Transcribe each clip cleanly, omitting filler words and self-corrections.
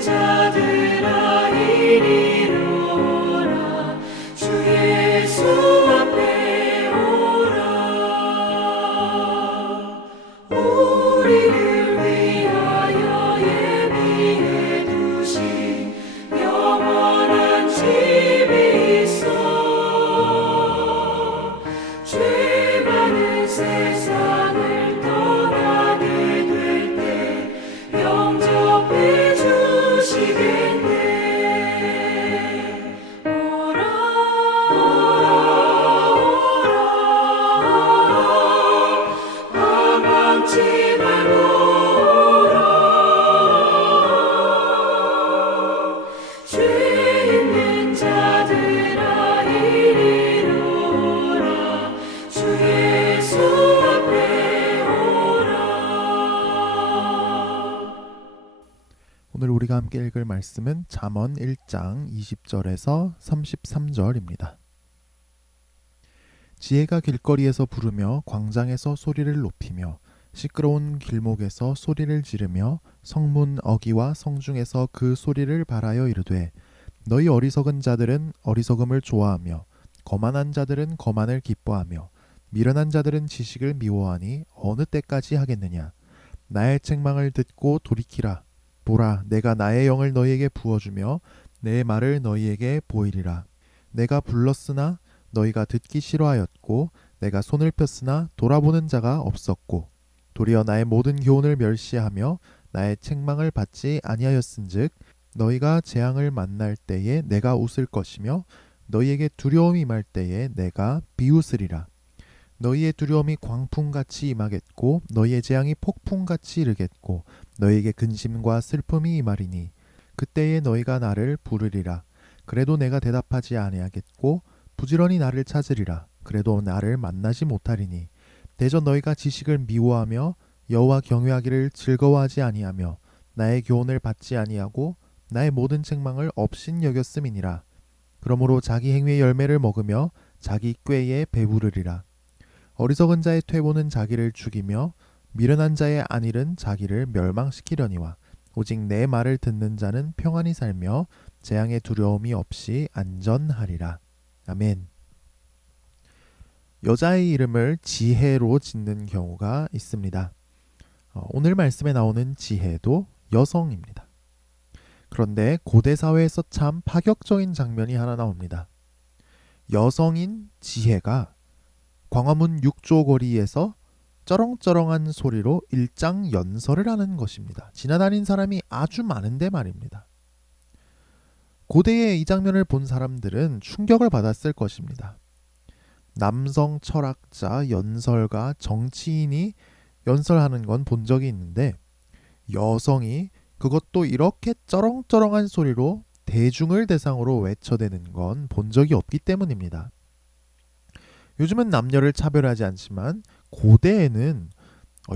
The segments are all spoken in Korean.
자들아 이리로 오라. 주 예수 앞에 오라. 우리를 위하여 예비해 두신 영원한 집이 있어. 죄 많은 세상을 떠나게 될 때 영접해 주시겠네. 오라 오라 오라. 방황치 말고 오라. 죄 있는 자들아 이리로 오라. 주 예수 앞에 오라. 오늘 우리가 함께 읽을 말씀은 잠언 1장 20절에서 33절입니다. 지혜가 길거리에서 부르며 광장에서 소리를 높이며 시끄러운 길목에서 소리를 지르며 성문 어귀와 성중에서 그 소리를 발하여 이르되 너희 어리석은 자들은 어리석음을 좋아하며 거만한 자들은 거만을 기뻐하며 미련한 자들은 지식을 미워하니 어느 때까지 하겠느냐. 나의 책망을 듣고 돌이키라. 보라, 내가 나의 영을 너희에게 부어주며 내 말을 너희에게 보이리라. 내가 불렀으나 너희가 듣기 싫어하였고 내가 손을 폈으나 돌아보는 자가 없었고 도리어 나의 모든 교훈을 멸시하며 나의 책망을 받지 아니하였은즉 너희가 재앙을 만날 때에 내가 웃을 것이며 너희에게 두려움이 임할 때에 내가 비웃으리라. 너희의 두려움이 광풍같이 임하겠고 너희의 재앙이 폭풍같이 이르겠고 너희에게 근심과 슬픔이 임하리니 그때에 너희가 나를 부르리라. 그래도 내가 대답하지 아니하겠고 부지런히 나를 찾으리라. 그래도 나를 만나지 못하리니 대저 너희가 지식을 미워하며 여호와 경외하기를 즐거워하지 아니하며 나의 교훈을 받지 아니하고 나의 모든 책망을 업신 여겼음이니라. 그러므로 자기 행위의 열매를 먹으며 자기 꾀에 배부르리라. 어리석은 자의 퇴보는 자기를 죽이며 미련한 자의 안일은 자기를 멸망시키려니와 오직 내 말을 듣는 자는 평안히 살며 재앙의 두려움이 없이 안전하리라. 아멘. 여자의 이름을 지혜로 짓는 경우가 있습니다. 오늘 말씀에 나오는 지혜도 여성입니다. 그런데 고대 사회에서 참 파격적인 장면이 하나 나옵니다. 여성인 지혜가 광화문 6조 거리에서 쩌렁쩌렁한 소리로 일장연설을 하는 것입니다. 지나다닌 사람이 아주 많은데 말입니다. 고대의 이 장면을 본 사람들은 충격을 받았을 것입니다. 남성 철학자, 연설가, 정치인이 연설하는 건 본 적이 있는데 여성이 그것도 이렇게 쩌렁쩌렁한 소리로 대중을 대상으로 외쳐대는 건 본 적이 없기 때문입니다. 요즘은 남녀를 차별하지 않지만 고대에는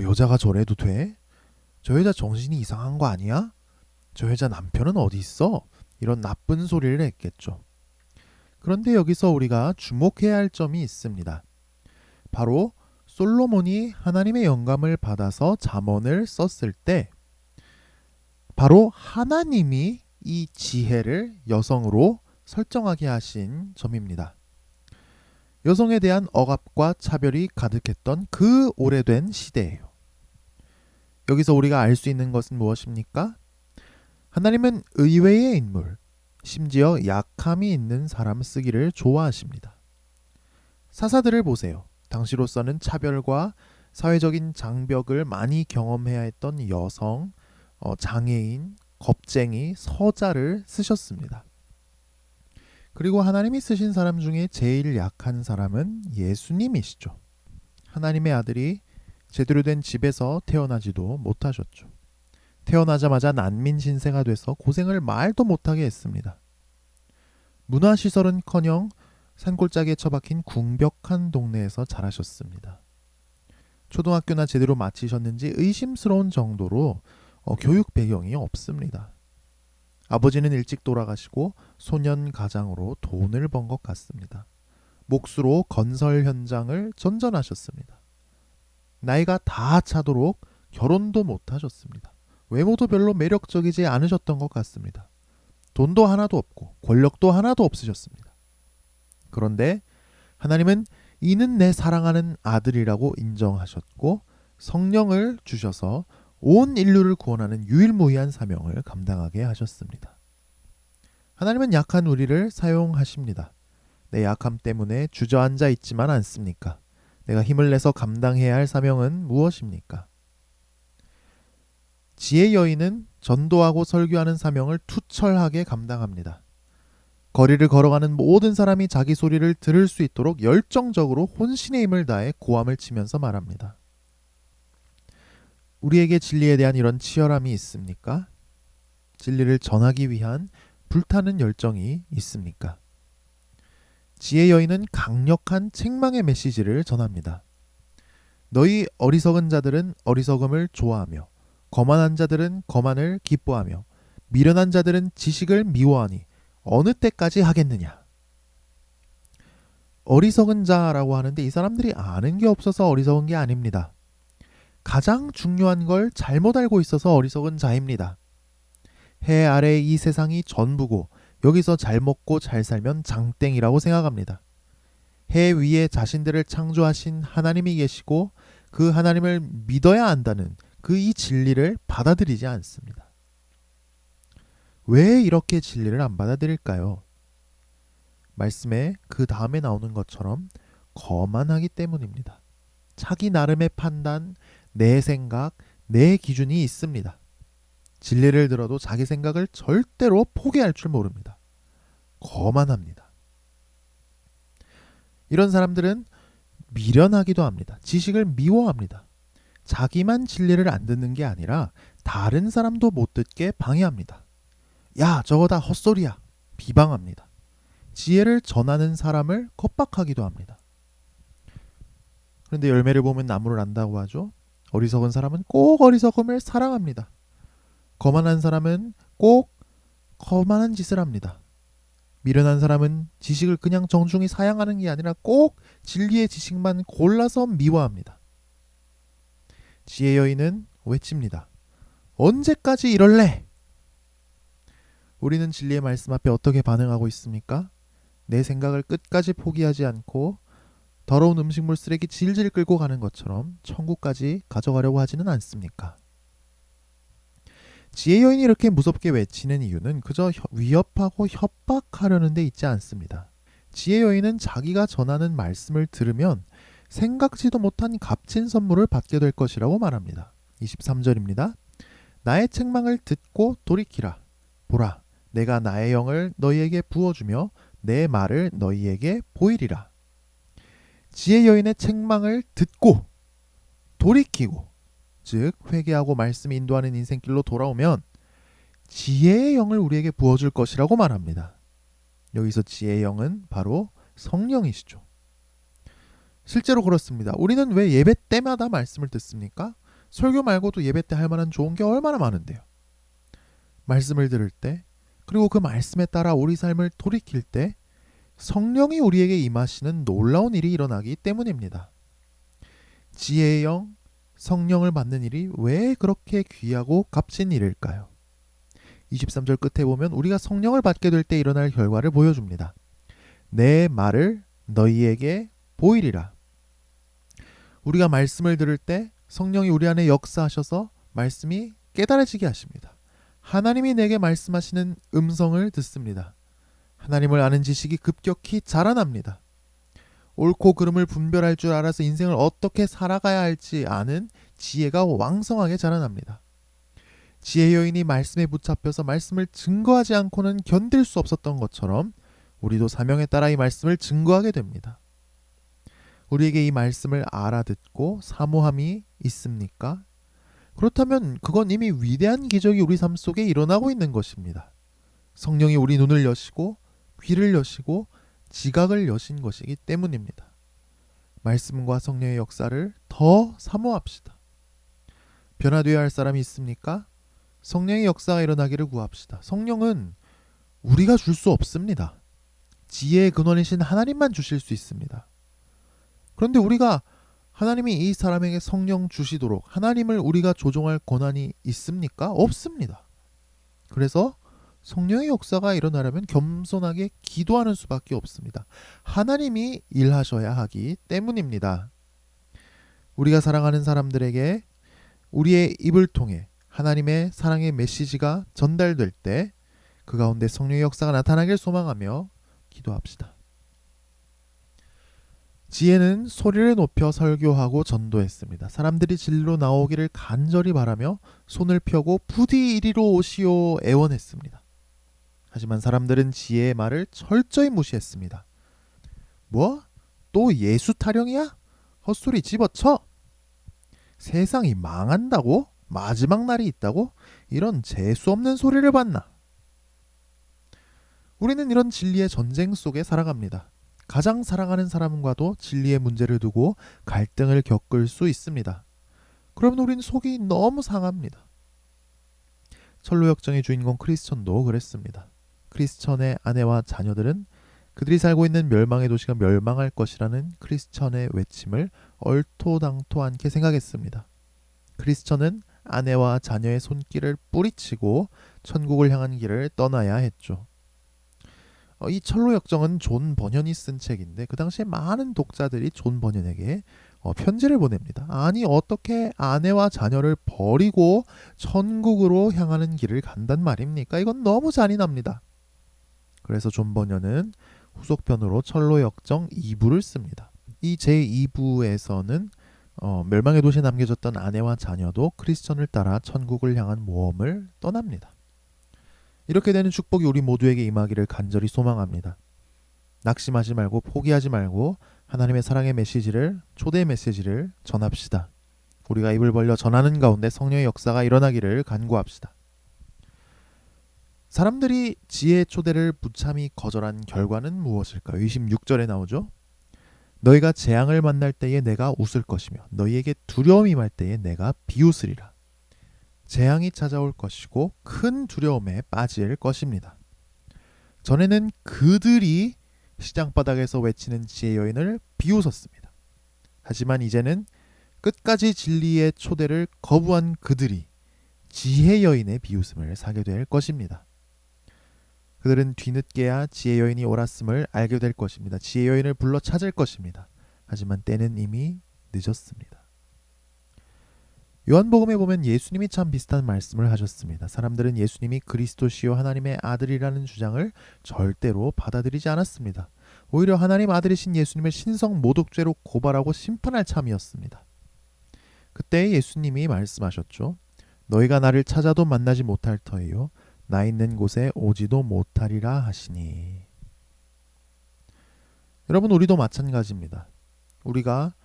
여자가 저래도 돼? 저 여자 정신이 이상한 거 아니야? 저 여자 남편은 어디 있어? 이런 나쁜 소리를 했겠죠. 그런데 여기서 우리가 주목해야 할 점이 있습니다. 바로 솔로몬이 하나님의 영감을 받아서 잠언을 썼을 때 바로 하나님이 이 지혜를 여성으로 설정하게 하신 점입니다. 여성에 대한 억압과 차별이 가득했던 그 오래된 시대예요. 여기서 우리가 알 수 있는 것은 무엇입니까? 하나님은 의외의 인물, 심지어 약함이 있는 사람 쓰기를 좋아하십니다. 사사들을 보세요. 당시로서는 차별과 사회적인 장벽을 많이 경험해야 했던 여성, 장애인, 겁쟁이, 서자를 쓰셨습니다. 그리고 하나님이 쓰신 사람 중에 제일 약한 사람은 예수님이시죠. 하나님의 아들이 제대로 된 집에서 태어나지도 못하셨죠. 태어나자마자 난민 신세가 돼서 고생을 말도 못하게 했습니다. 문화시설은커녕 산골짜기에 처박힌 궁벽한 동네에서 자라셨습니다. 초등학교나 제대로 마치셨는지 의심스러운 정도로 교육 배경이 없습니다. 아버지는 일찍 돌아가시고 소년 가장으로 돈을 번 것 같습니다. 몫으로 건설 현장을 전전하셨습니다. 나이가 다 차도록 결혼도 못하셨습니다. 외모도 별로 매력적이지 않으셨던 것 같습니다. 돈도 하나도 없고 권력도 하나도 없으셨습니다. 그런데 하나님은 이는 내 사랑하는 아들이라고 인정하셨고 성령을 주셔서 온 인류를 구원하는 유일무이한 사명을 감당하게 하셨습니다. 하나님은 약한 우리를 사용하십니다. 내 약함 때문에 주저앉아 있지만 않습니까? 내가 힘을 내서 감당해야 할 사명은 무엇입니까? 지혜 여인은 전도하고 설교하는 사명을 투철하게 감당합니다. 거리를 걸어가는 모든 사람이 자기 소리를 들을 수 있도록 열정적으로 혼신의 힘을 다해 고함을 치면서 말합니다. 우리에게 진리에 대한 이런 치열함이 있습니까? 진리를 전하기 위한 불타는 열정이 있습니까? 지혜 여인은 강력한 책망의 메시지를 전합니다. 너희 어리석은 자들은 어리석음을 좋아하며 거만한 자들은 거만을 기뻐하며 미련한 자들은 지식을 미워하니 어느 때까지 하겠느냐? 어리석은 자라고 하는데 이 사람들이 아는 게 없어서 어리석은 게 아닙니다. 가장 중요한 걸 잘못 알고 있어서 어리석은 자입니다. 해 아래 이 세상이 전부고 여기서 잘 먹고 잘 살면 장땡이라고 생각합니다. 해 위에 자신들을 창조하신 하나님이 계시고 그 하나님을 믿어야 한다는 그 이 진리를 받아들이지 않습니다. 왜 이렇게 진리를 안 받아들일까요? 말씀에 그 다음에 나오는 것처럼 거만하기 때문입니다. 자기 나름의 판단, 내 생각, 내 기준이 있습니다. 진리를 들어도 자기 생각을 절대로 포기할 줄 모릅니다. 거만합니다. 이런 사람들은 미련하기도 합니다. 지식을 미워합니다. 자기만 진리를 안 듣는 게 아니라 다른 사람도 못 듣게 방해합니다. 야, 저거 다 헛소리야. 비방합니다. 지혜를 전하는 사람을 겁박하기도 합니다. 그런데 열매를 보면 나무를 안다고 하죠. 어리석은 사람은 꼭 어리석음을 사랑합니다. 거만한 사람은 꼭 거만한 짓을 합니다. 미련한 사람은 지식을 그냥 정중히 사양하는 게 아니라 꼭 진리의 지식만 골라서 미워합니다. 지혜 여인은 외칩니다. 언제까지 이럴래? 우리는 진리의 말씀 앞에 어떻게 반응하고 있습니까? 내 생각을 끝까지 포기하지 않고 더러운 음식물 쓰레기 질질 끌고 가는 것처럼 천국까지 가져가려고 하지는 않습니까? 지혜 여인이 이렇게 무섭게 외치는 이유는 그저 위협하고 협박하려는 데 있지 않습니다. 지혜 여인은 자기가 전하는 말씀을 들으면 생각지도 못한 값진 선물을 받게 될 것이라고 말합니다. 23절입니다. 나의 책망을 듣고 돌이키라. 보라, 내가 나의 영을 너희에게 부어주며 내 말을 너희에게 보이리라. 지혜 여인의 책망을 듣고 돌이키고, 즉 회개하고 말씀이 인도하는 인생길로 돌아오면 지혜의 영을 우리에게 부어줄 것이라고 말합니다. 여기서 지혜의 영은 바로 성령이시죠. 실제로 그렇습니다. 우리는 왜 예배 때마다 말씀을 듣습니까? 설교 말고도 예배 때 할 만한 좋은 게 얼마나 많은데요. 말씀을 들을 때, 그리고 그 말씀에 따라 우리 삶을 돌이킬 때 성령이 우리에게 임하시는 놀라운 일이 일어나기 때문입니다. 지혜의 영, 성령을 받는 일이 왜 그렇게 귀하고 값진 일일까요? 23절 끝에 보면 우리가 성령을 받게 될 때 일어날 결과를 보여줍니다. 내 말을 너희에게 보이리라. 우리가 말씀을 들을 때 성령이 우리 안에 역사하셔서 말씀이 깨달아지게 하십니다. 하나님이 내게 말씀하시는 음성을 듣습니다. 하나님을 아는 지식이 급격히 자라납니다. 옳고 그름을 분별할 줄 알아서 인생을 어떻게 살아가야 할지 아는 지혜가 왕성하게 자라납니다. 지혜 여인이 말씀에 붙잡혀서 말씀을 증거하지 않고는 견딜 수 없었던 것처럼 우리도 사명에 따라 이 말씀을 증거하게 됩니다. 우리에게 이 말씀을 알아듣고 사모함이 있습니까? 그렇다면 그건 이미 위대한 기적이 우리 삶 속에 일어나고 있는 것입니다. 성령이 우리 눈을 여시고 귀를 여시고 지각을 여신 것이기 때문입니다. 말씀과 성령의 역사를 더 사모합시다. 변화되어야 할 사람이 있습니까? 성령의 역사가 일어나기를 구합시다. 성령은 우리가 줄 수 없습니다. 지혜의 근원이신 하나님만 주실 수 있습니다. 그런데 우리가 하나님이 이 사람에게 성령 주시도록 하나님을 우리가 조종할 권한이 있습니까? 없습니다. 그래서 성령의 역사가 일어나려면 겸손하게 기도하는 수밖에 없습니다. 하나님이 일하셔야 하기 때문입니다. 우리가 사랑하는 사람들에게 우리의 입을 통해 하나님의 사랑의 메시지가 전달될 때 그 가운데 성령의 역사가 나타나길 소망하며 기도합시다. 지혜는 소리를 높여 설교하고 전도했습니다. 사람들이 진리로 나오기를 간절히 바라며 손을 펴고 부디 이리로 오시오 애원했습니다. 하지만 사람들은 지혜의 말을 철저히 무시했습니다. 뭐? 또 예수 타령이야? 헛소리 집어쳐! 세상이 망한다고? 마지막 날이 있다고? 이런 재수 없는 소리를 봤나? 우리는 이런 진리의 전쟁 속에 살아갑니다. 가장 사랑하는 사람과도 진리의 문제를 두고 갈등을 겪을 수 있습니다. 그러면 우린 속이 너무 상합니다. 철로역정의 주인공 크리스천도 그랬습니다. 크리스천의 아내와 자녀들은 그들이 살고 있는 멸망의 도시가 멸망할 것이라는 크리스천의 외침을 얼토당토 않게 생각했습니다. 크리스천은 아내와 자녀의 손길을 뿌리치고 천국을 향한 길을 떠나야 했죠. 이 철로역정은 존 버년이 쓴 책인데 그 당시에 많은 독자들이 존 버년에게 편지를 보냅니다. 아니 어떻게 아내와 자녀를 버리고 천국으로 향하는 길을 간단 말입니까? 이건 너무 잔인합니다. 그래서 존 버년은 후속편으로 철로역정 2부를 씁니다. 이 제2부에서는 멸망의 도시에 남겨졌던 아내와 자녀도 크리스천을 따라 천국을 향한 모험을 떠납니다. 이렇게 되는 축복이 우리 모두에게 임하기를 간절히 소망합니다. 낙심하지 말고 포기하지 말고 하나님의 사랑의 메시지를, 초대의 메시지를 전합시다. 우리가 입을 벌려 전하는 가운데 성령의 역사가 일어나기를 간구합시다. 사람들이 지혜의 초대를 무참히 거절한 결과는 무엇일까요? 26절에 나오죠. 너희가 재앙을 만날 때에 내가 웃을 것이며 너희에게 두려움이 임할 때에 내가 비웃으리라. 재앙이 찾아올 것이고 큰 두려움에 빠질 것입니다. 전에는 그들이 시장바닥에서 외치는 지혜 여인을 비웃었습니다. 하지만 이제는 끝까지 진리의 초대를 거부한 그들이 지혜 여인의 비웃음을 사게 될 것입니다. 그들은 뒤늦게야 지혜 여인이 옳았음을 알게 될 것입니다. 지혜 여인을 불러 찾을 것입니다. 하지만 때는 이미 늦었습니다. 요한복음에 보면 예수님이 참 비슷한 말씀을 하셨습니다. 사람들은 예수님이 그리스도시요 하나님의 아들이라는 주장을 절대로 받아들이지 않았습니다. 오히려 하나님 아들이신 예수님을 신성 모독죄로 고발하고 심판할 참이었습니다. 그때 예수님이 말씀하셨죠. 너희가 나를 찾아도 만나지 못할 터이요 나 있는 곳에 오지도 못하리라 하시니. 여러분 우리도 마찬가지입니다. 우리가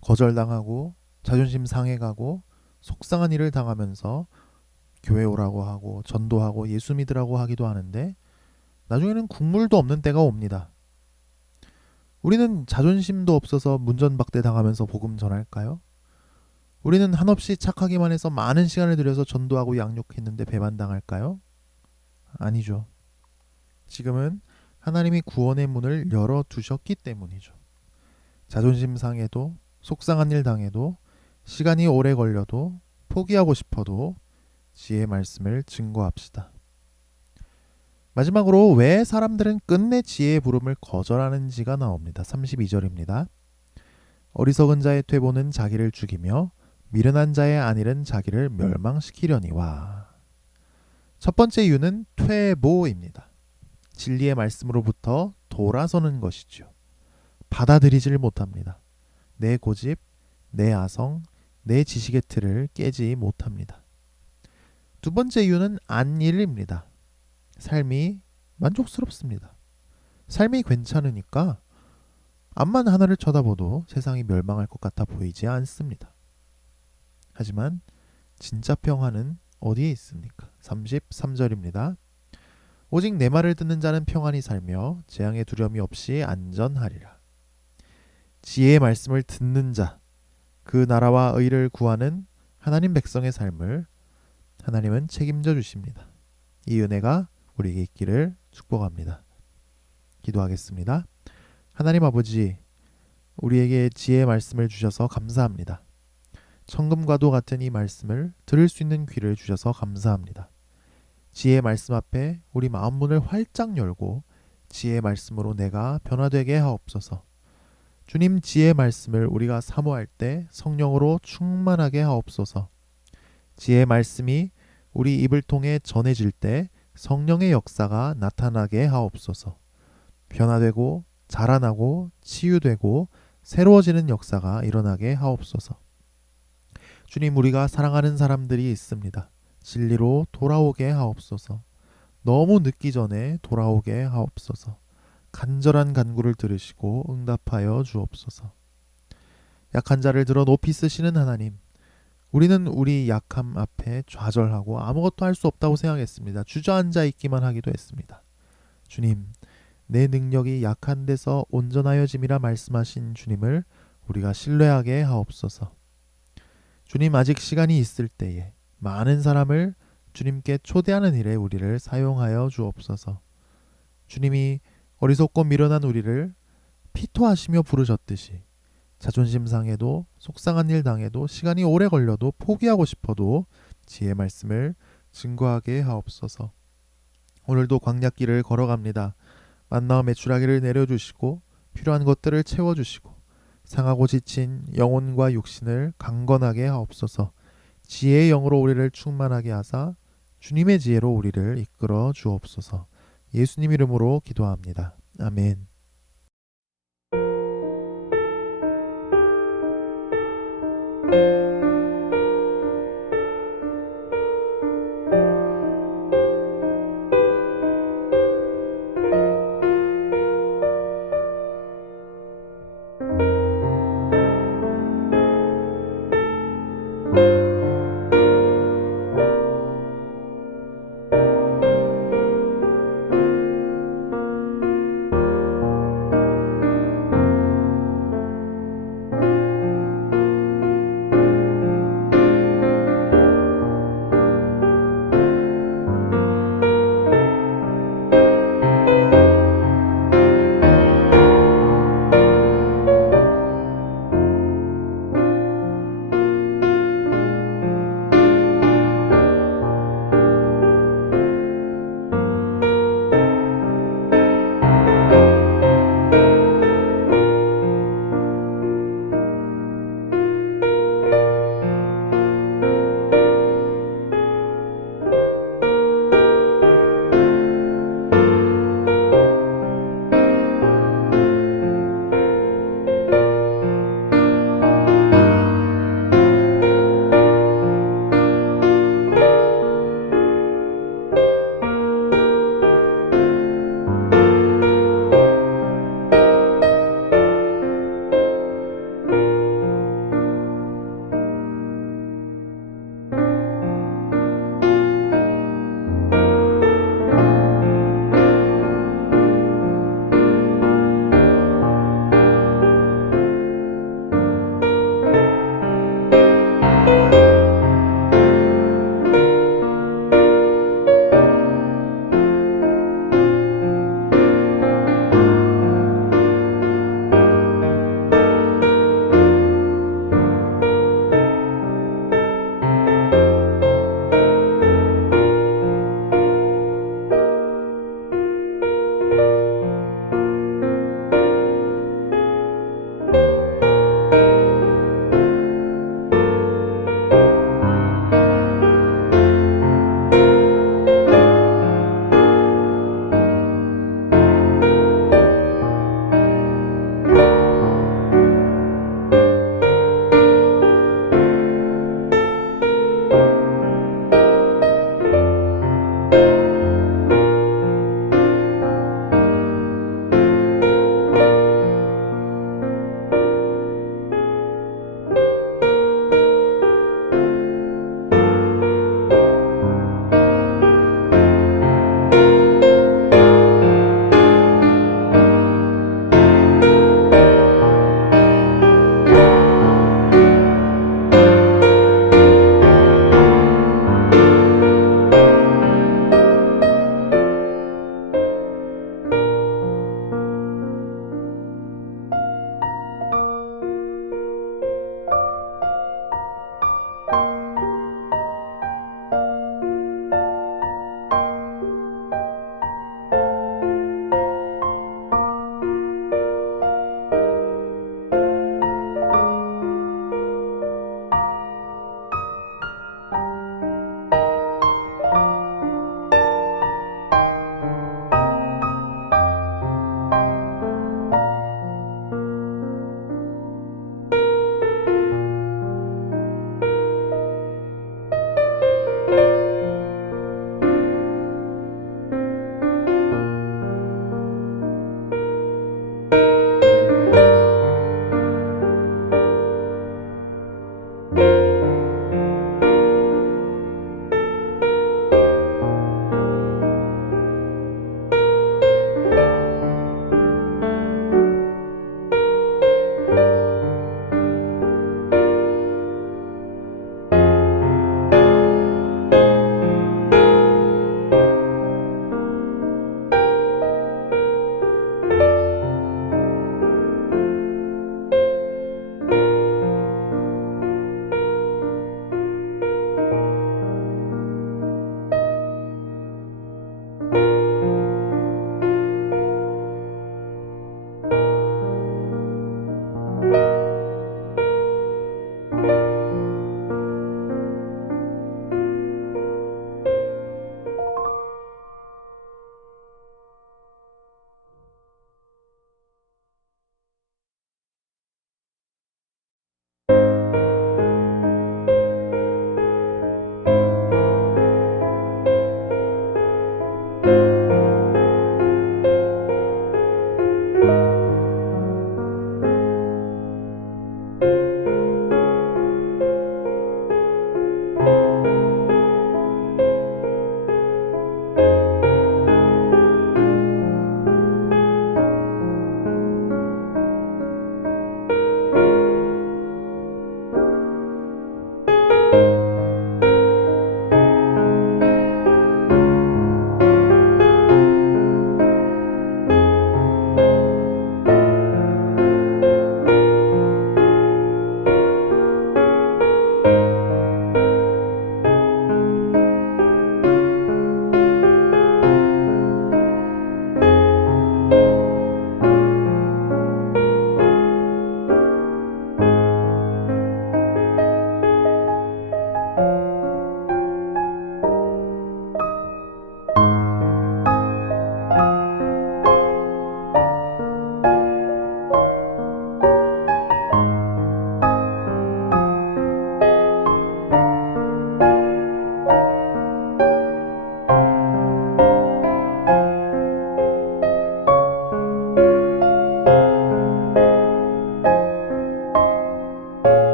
거절당하고 자존심 상해가고 속상한 일을 당하면서 교회 오라고 하고 전도하고 예수 믿으라고 하기도 하는데 나중에는 국물도 없는 때가 옵니다. 우리는 자존심도 없어서 문전박대 당하면서 복음 전할까요? 우리는 한없이 착하기만 해서 많은 시간을 들여서 전도하고 양육했는데 배반당할까요? 아니죠. 지금은 하나님이 구원의 문을 열어두셨기 때문이죠. 자존심 상해도 속상한 일 당해도 시간이 오래 걸려도 포기하고 싶어도 지혜의 말씀을 증거합시다. 마지막으로 왜 사람들은 끝내 지혜의 부름을 거절하는지가 나옵니다. 32절입니다. 어리석은 자의 퇴보는 자기를 죽이며 미련한 자의 안일은 자기를 멸망시키려니와. 첫 번째 이유는 퇴보입니다. 진리의 말씀으로부터 돌아서는 것이죠. 받아들이지를 못합니다. 내 고집, 내 아성, 내 지식의 틀을 깨지 못합니다. 두 번째 이유는 안일입니다. 삶이 만족스럽습니다. 삶이 괜찮으니까 앞만 하나를 쳐다보도 세상이 멸망할 것 같아 보이지 않습니다. 하지만 진짜 평안은 어디에 있습니까? 33절입니다. 오직 내 말을 듣는 자는 평안히 살며 재앙의 두려움이 없이 안전하리라. 지혜의 말씀을 듣는 자, 그 나라와 의를 구하는 하나님 백성의 삶을 하나님은 책임져 주십니다. 이 은혜가 우리에게 있기를 축복합니다. 기도하겠습니다. 하나님 아버지, 우리에게 지혜의 말씀을 주셔서 감사합니다. 천금과도 같은 이 말씀을 들을 수 있는 귀를 주셔서 감사합니다. 지혜의 말씀 앞에 우리 마음 문을 활짝 열고 지혜의 말씀으로 내가 변화되게 하옵소서. 주님, 지혜의 말씀을 우리가 사모할 때 성령으로 충만하게 하옵소서. 지혜의 말씀이 우리 입을 통해 전해질 때 성령의 역사가 나타나게 하옵소서. 변화되고 자라나고 치유되고 새로워지는 역사가 일어나게 하옵소서. 주님, 우리가 사랑하는 사람들이 있습니다. 진리로 돌아오게 하옵소서. 너무 늦기 전에 돌아오게 하옵소서. 간절한 간구를 들으시고 응답하여 주옵소서. 약한 자를 들어 높이 쓰시는 하나님, 우리는 우리 약함 앞에 좌절하고 아무것도 할 수 없다고 생각했습니다. 주저앉아 있기만 하기도 했습니다. 주님, 내 능력이 약한 데서 온전하여짐이라 말씀하신 주님을 우리가 신뢰하게 하옵소서. 주님, 아직 시간이 있을 때에 많은 사람을 주님께 초대하는 일에 우리를 사용하여 주옵소서. 주님이 어리석고 미련한 우리를 피토하시며 부르셨듯이 자존심 상해도 속상한 일 당해도 시간이 오래 걸려도 포기하고 싶어도 지혜의 말씀을 증거하게 하옵소서. 오늘도 광야길을 걸어갑니다. 만나와 메추라기를 내려주시고 필요한 것들을 채워주시고 상하고 지친 영혼과 육신을 강건하게 하옵소서. 지혜의 영으로 우리를 충만하게 하사 주님의 지혜로 우리를 이끌어 주옵소서. 예수님 이름으로 기도합니다. 아멘.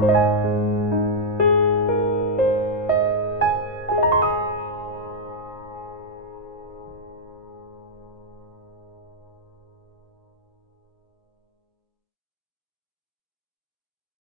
주